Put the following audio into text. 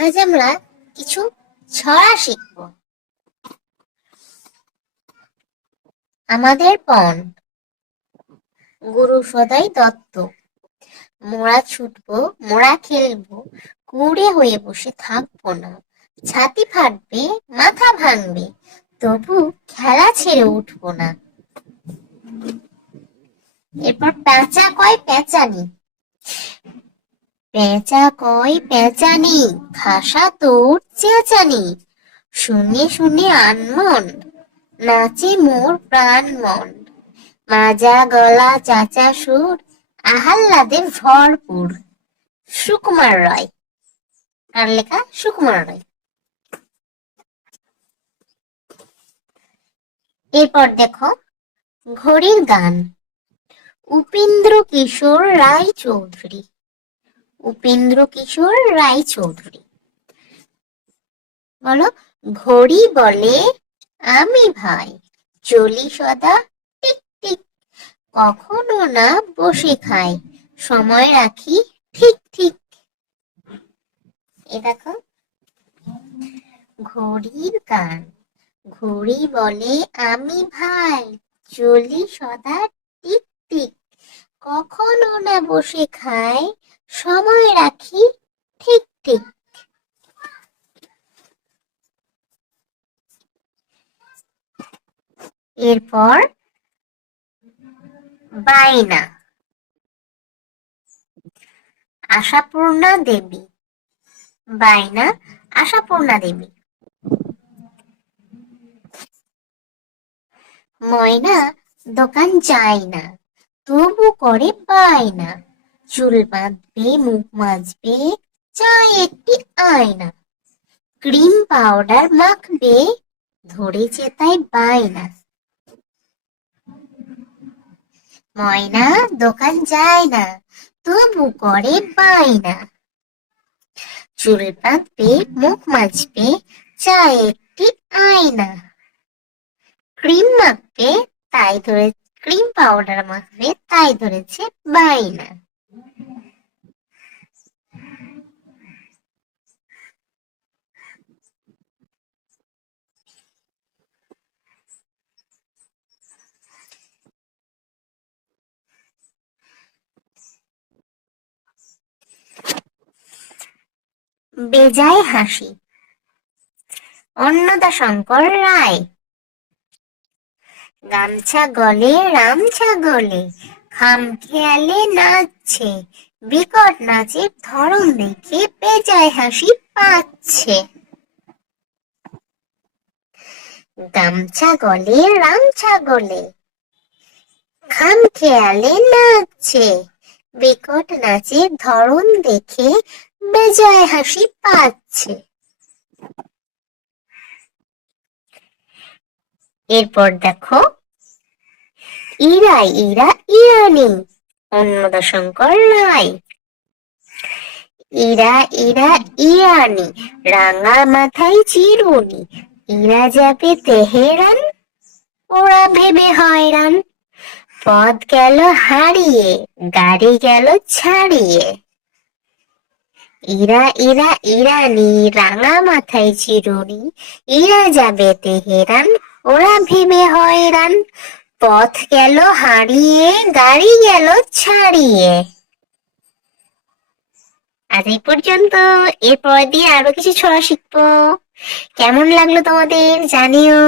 আজ আমরা কিছু ছড়া শিখব। আমাদের পণ, গুরু সদাই দত্ত। মোরা ছুটবো, মোরা খেলবো, কুড়ে হয়ে বসে থাকবো না। ছাতি ফাটবে, মাথা ভাঙবে, তবু খেলা ছেড়ে উঠবো না। এরপর পেঁচা কয় পেঁচানি। পেঁচা কয় পেঁচানি, খাসা তোর চেঁচানি। শুনে শুনে আনমন, নাচে মোর প্রাণ মন। মাজা গলা চাচা সুর, আহ্লাদে ভরপুর। সুকুমার রায়। কার লেখা? সুকুমার রায়। এরপর দেখো ঘড়ির গান। উপেন্দ্র কিশোর রায় চৌধুরী। উপেন্দ্র কিশোর রায় চৌধুরী বলো, ঘড়ি বলে আমি ভাই, চলি সদা টিক টিক। কখনো না বসে খাই, সময় রাখি ঠিক ঠিক। এ দেখো ঘড়ির গান। ঘড়ি বলে আমি ভাই, চলি সদা টিক টিক। কখনো না বসে খাই, সময় রাখি ঠিক ঠিক। এরপর বায়না। আশাপূর্ণা দেবী। বায়না আশাপূর্ণা দেবী। ময়না দোকান যায় না, তবু করে বায়না। চুল বাঁধবে, মুখ মাজবে, চায় একটি আয়না। ক্রিম পাউডার মাখবে, ধরেছে তাই বায়না। ময়না দোকান যায় না, তবু করে বায়না। চুল বাঁধবে, মুখ মাজবে, চায় একটি আয়না। ক্রিম মাখবে, ক্রিম পাউডার মাখবে, তাই ধরেছে বায়না। বেজায় হাসি। অন্নদাশঙ্কর রায়। গামছা গলে রামছা গলে, খাম খেয়ালে নাচছে। বিকট নাচের ধরন দেখে বেজায় হাসি পাচ্ছে। গামছা গলে রামছা গলে, খাম খেয়ালে নাচছে। বিকট নাচের ধরন দেখে বেজায় হাসি পাচ্ছে। এরপর দেখো ইরা ইরা ইরানি। অন্নদাশঙ্কর রায়। ইরা ইরা ইরানি, রাঙা মাথায় চিরুনি। ইরা যাবে তেহেরান, ওরা ভেবে হয়রান। পথ গেল হারিয়ে, গাড়ি গেল ছাড়িয়ে। ইরা ইরা ইরানি, রাঙা মাথায় চিরুনি। ইরা যাবে তেহেরান, ওরা ভেবে হয়রান। পথ গেল হারিয়ে, গাড়ি গেল ছাড়িয়ে। আজ এই পর্যন্ত। এরপর দিয়ে আরো কিছু ছড়া শিখবো। কেমন লাগলো তোমাদের জানিও।